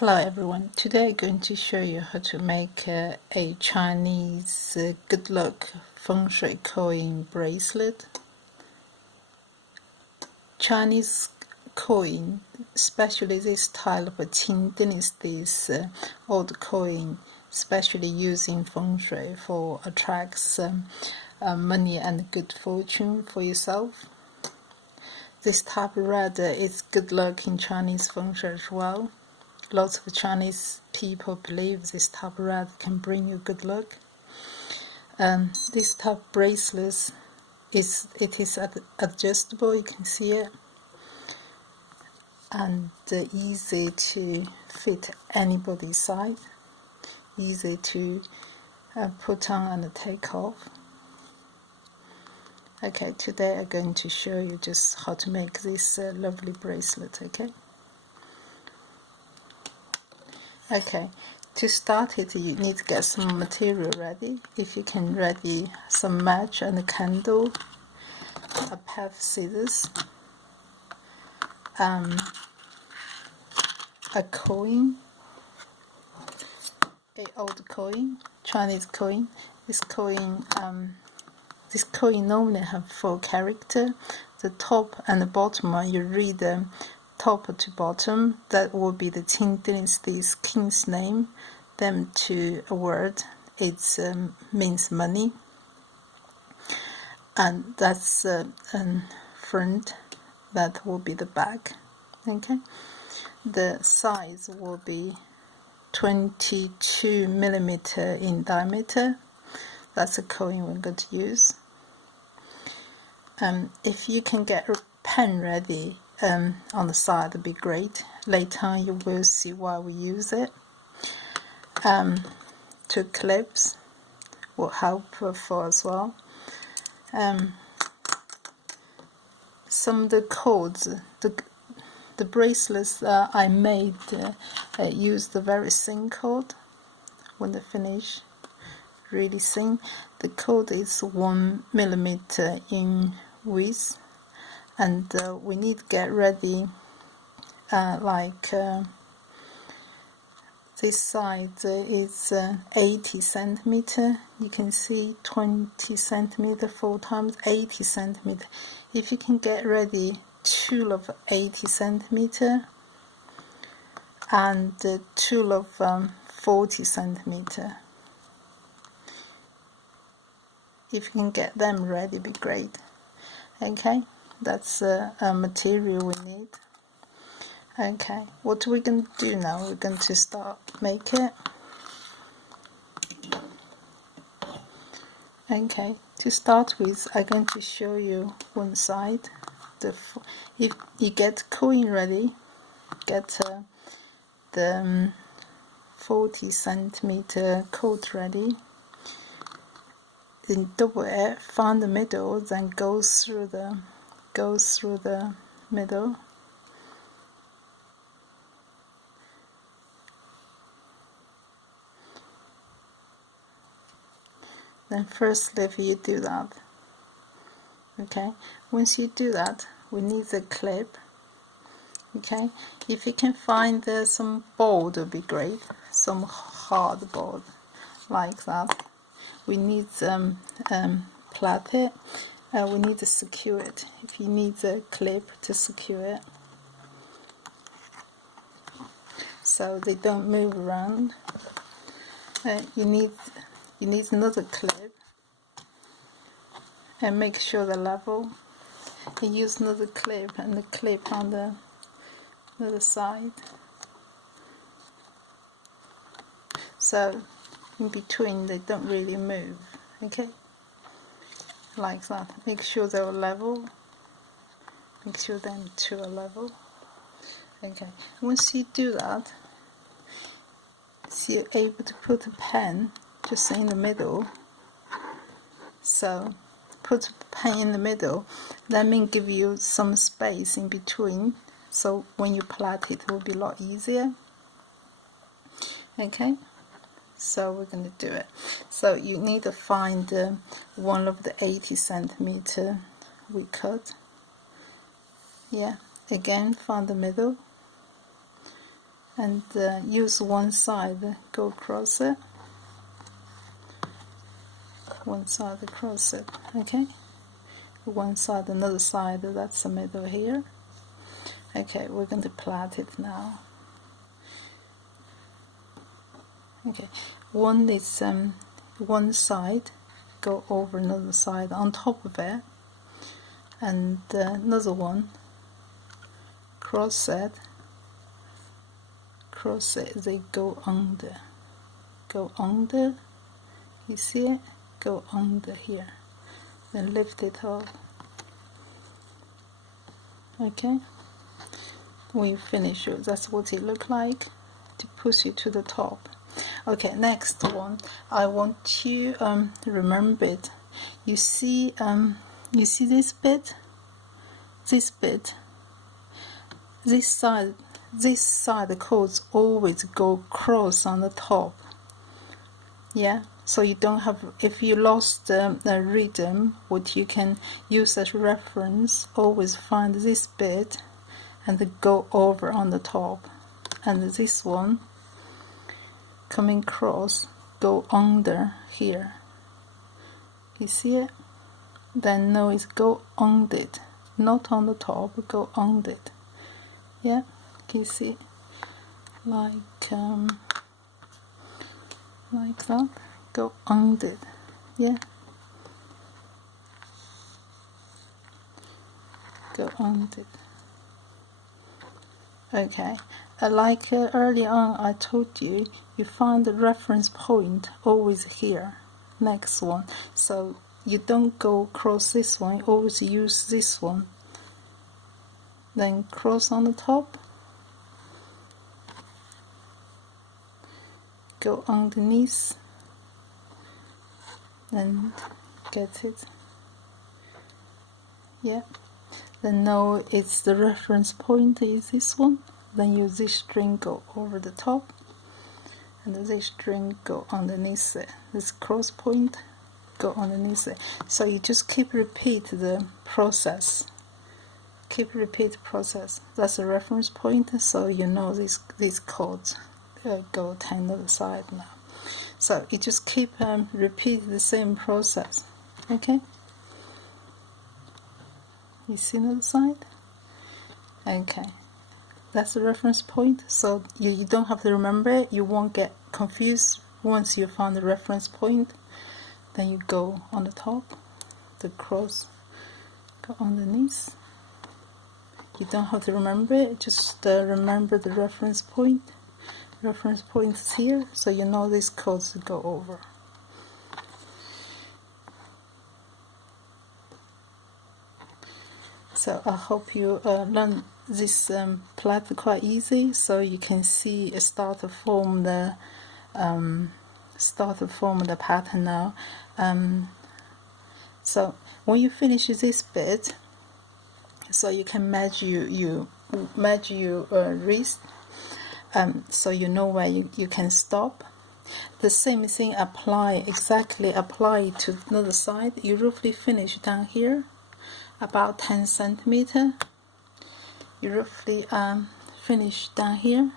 Hello everyone, today I'm going to show you how to make a Chinese good luck Feng Shui coin bracelet. Chinese coin, especially this style of a Qing dynasty's old coin, especially using Feng Shui for attracts money and good fortune for yourself. This type of red is good luck in Chinese Feng Shui as well. Lots of Chinese people believe this type of red can bring you good luck. This type of bracelet is adjustable, you can see it, and easy to fit anybody's side, easy to put on and take off. Okay, today I'm going to show you just how to make this lovely bracelet. Okay, to start it, you need to get some material ready. If you can ready some match and a candle, a pair of scissors, a coin, a old coin, Chinese coin. This coin normally have 4 characters. The top and the bottom one, you read them top to bottom, that will be the Qing dynasty's king's name. Them to a word, it means money, and that's front, that will be the back. Okay, the size will be 22 millimeter in diameter. That's a coin we're going to use. If you can get a pen ready on the side, would be great. Later on you will see why we use it. 2 clips will help for as well. Some of the cords, the bracelets I made use the very thin cord. When they finish, really thin. The cord is 1 millimeter in width, and we need to get ready this side is 80 centimeter. You can see 20 centimeter 4 times 80 centimeter. If you can get ready tool of 80 centimeter and tool of 40 centimeter, if you can get them ready, be great. Okay, that's a material we need. Okay, what we're going to do now, we're going to start make it. Okay, to start with, I'm going to show you one side. If you get coin ready, get the 40 centimeter cord ready, then double it, find the middle, then go through the middle. Then firstly, if you do that, okay, once you do that, we need the clip. Okay, if you can find some board, would be great, some hard board like that. We need plait it, we need to secure it. If you need a clip to secure it, so they don't move around, you need another clip, and make sure they're level. And use another clip and the clip on the other side. So in between they don't really move. Okay, like that. Make sure they're level. Make sure them two are level. Okay, once you do that, so you're able to put a pen just in the middle. So put a pen in the middle, that means give you some space in between, so when you plait it will be a lot easier. Okay, so we're going to do it. So you need to find one of the 80 centimeter we cut. Yeah, again find the middle, and use one side, go across it, one side across it, okay, one side, another side, that's the middle here. Okay, we're going to plait it now. Okay, one is one side, go over another side on top of it, and another one, cross it, they go under, you see it, go under here, then lift it up. Okay, when you finish it, that's what it look like to push it to the top. Okay, next one, I want you remember it. You see this bit, this side chords always go cross on the top. Yeah, so you don't have, if you lost the rhythm, what you can use as reference, always find this bit and go over on the top, and this one coming cross, go under here, you see it, then no, it's go under it, not on the top, go under it. Yeah, can you see, like that, go under it. Yeah, go under it. Okay, like earlier on I told you, you find the reference point always here, next one, so you don't go across this one, you always use this one, then cross on the top, go underneath, and get it. Yeah, then know it's the reference point is this one, then use this string go over the top, and this string go underneath it, this cross point go underneath it. So you just keep repeat the process, that's the reference point, so you know these chords go to another side now. So you just keep repeat the same process. Okay, you see another side? Okay, that's the reference point, so you don't have to remember it, you won't get confused. Once you find the reference point, then you go on the top, the cross, go underneath. You don't have to remember it, just remember the reference point. Reference point is here, so you know these chords go over. So I hope you learn this plait quite easy, so you can see start to form the pattern now. So when you finish this bit, so you can match your wrist, so you know where you can stop. The same thing exactly apply to another side. You roughly finish down here, about 10 centimeter. You roughly finish down here.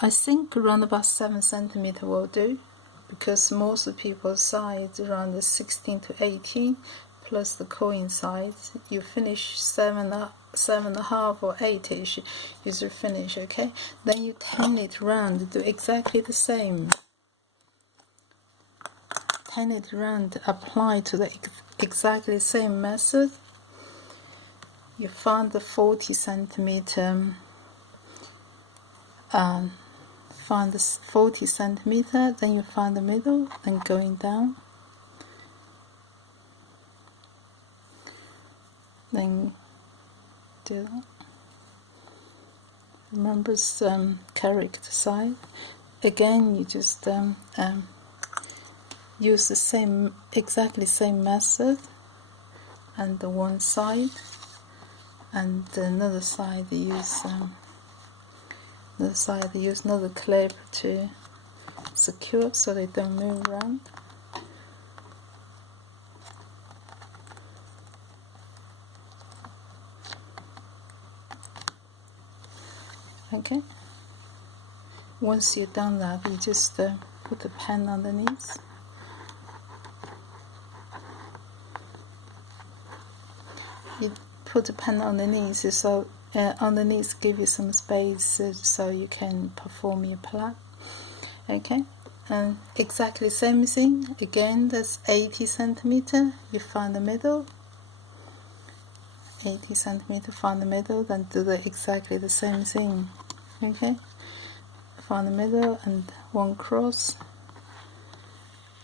I think around about 7 centimeter will do, because most of people's sides around the 16 to 18 plus the coin size. You finish 7.5 or 8ish is your finish. Okay, then you turn it around, do exactly the same. Turn it around, apply to the exactly the same method. You find the 40 centimeter, find the 40 centimeter, then you find the middle, then going down, then do that. Remember correct side. Again, you just use the same, exactly same method, and the one side, and another side use another clip to secure so they don't move around. Okay, once you've done that, you just put the pen underneath. You put the pen underneath, so underneath give you some space so you can perform your plait. Okay, and exactly same thing again. That's 80 centimeter. You find the middle. 80 centimeter, find the middle, then do exactly the same thing. Okay, find the middle and one cross,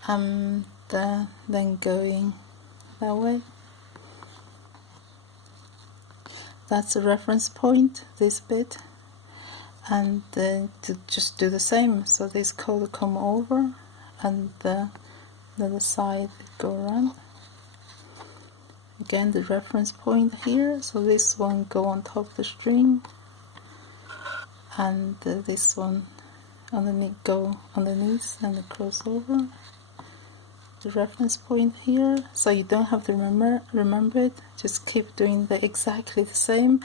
and then going that way. That's the reference point, this bit, and to just do the same. So this code come over, and the other side go around. Again, the reference point here, so this one go on top of the string, and this one underneath go underneath and the crossover. The reference point here, so you don't have to remember it. Just keep doing exactly the same,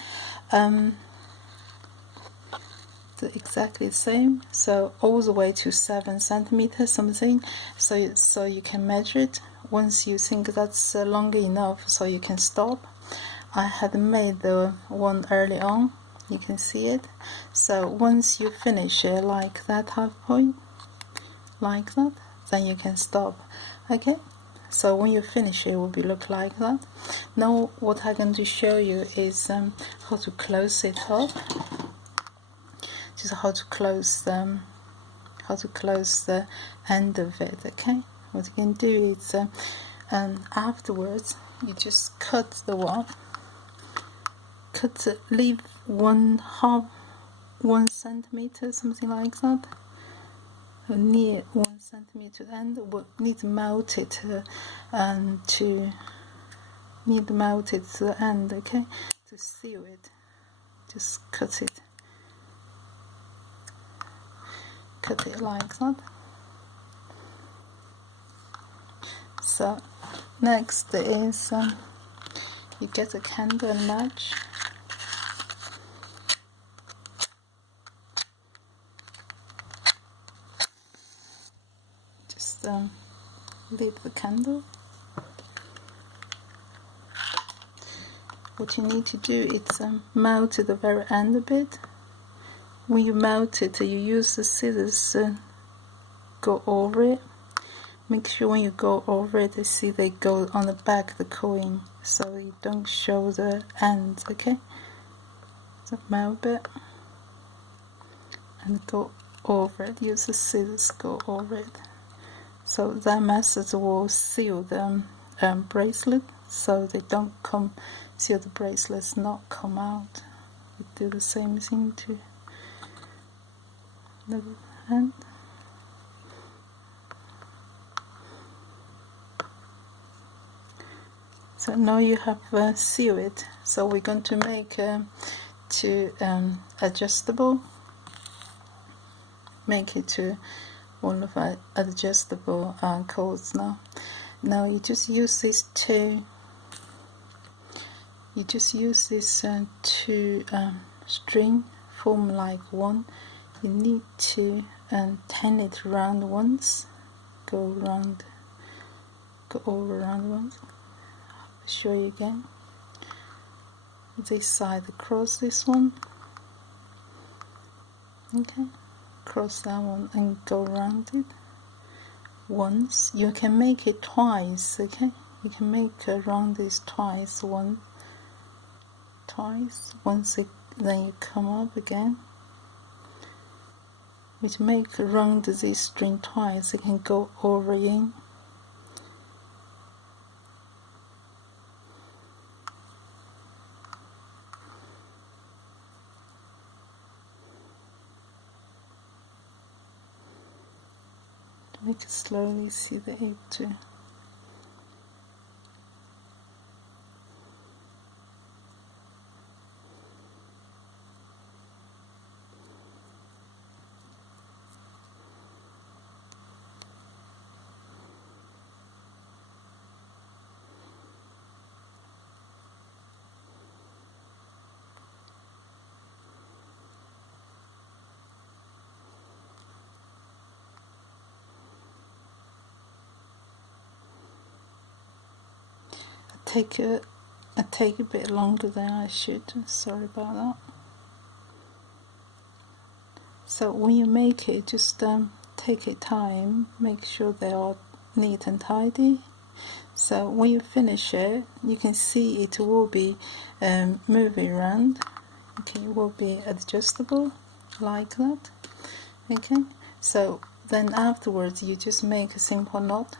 exactly the same. So all the way to 7 centimeters something. So you can measure it. Once you think that's long enough, so you can stop. I had made the one early on, you can see it. So once you finish it like that half point, like that, then you can stop. Okay, so when you finish it will be look like that. Now what I'm going to show you is how to close it up. Just how to close the end of it. Okay, what you can do is afterwards you just cut the one, leave 1 centimeter, something like that, near 1 centimeter, and we'll need to mount it to the end. Okay, to seal it, just cut it like that. So next is you get a candle and match. Just lit the candle. What you need to do is mount at the very end a bit. When you mount it, you use the scissors, go over it. Make sure when you go over it, you see they go on the back of the coin, so you don't show the ends. Okay, so mount it and go over it. Use the scissors, go over it. So that method will seal the bracelet, so they don't come. Seal the bracelets not come out. You do the same thing to the hand. So now you have sealed it. So we're going to make adjustable. Make it to one of our adjustable codes now. Now you just use this two. You just use this two string, form like one. You need to turn it around once. Go over around once. I'll show you again. This side across this one. Okay. Cross that one and go around it once. You can make it twice. Okay, you can make around this twice. Once then you come up again. You make around this string twice. You can go over in. Make it slowly, see the ape too. take a bit longer than I should. Sorry about that. So when you make it, just take your time, make sure they are neat and tidy. So when you finish it, you can see it will be moving around. Okay, it will be adjustable like that. Okay, so then afterwards you just make a simple knot.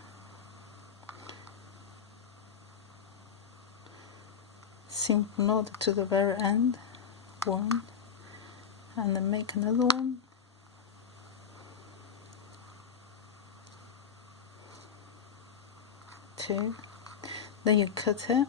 Simple knot to the very end, one, and then make another one. Two, then you cut it.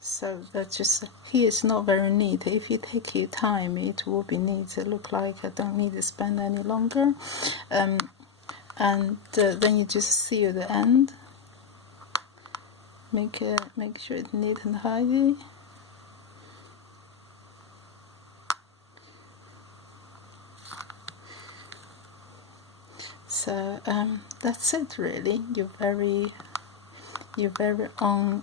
So that's just, here it's not very neat. If you take your time, it will be neat. It look like I don't need to spend any longer. And then you just seal the end. Make sure it's neat and tidy. So that's it really. Your very own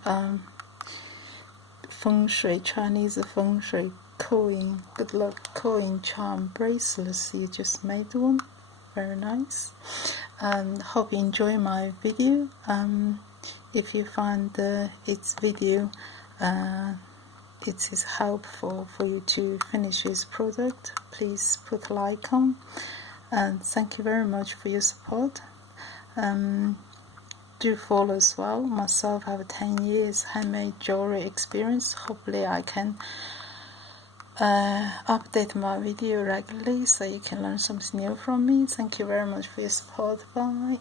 Feng Shui, Chinese Feng Shui coin, good luck coin charm bracelets. You just made one, very nice. And hope you enjoy my video. If you find its video it is helpful for you to finish this product, please put a like on, and thank you very much for your support. Do follow as well. Myself, I have 10 years handmade jewelry experience. Hopefully I can update my video regularly so you can learn something new from me. Thank you very much for your support. Bye.